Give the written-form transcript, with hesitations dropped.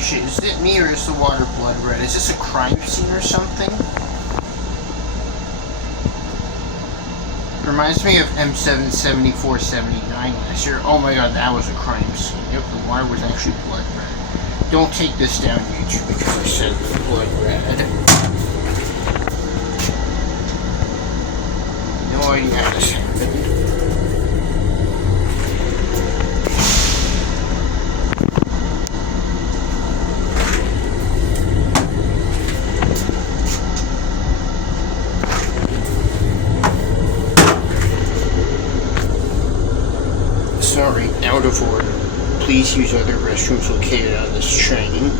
shit. Is it me or is the water blood red? Is this a crime scene or something? Reminds me of M77479 last year. Oh my god, that was a crime scene. Yep, the water was actually blood red. Don't take this down YouTube because I said blood red. No idea how this happened. Sorry, out of order. Please use other restrooms located on this train.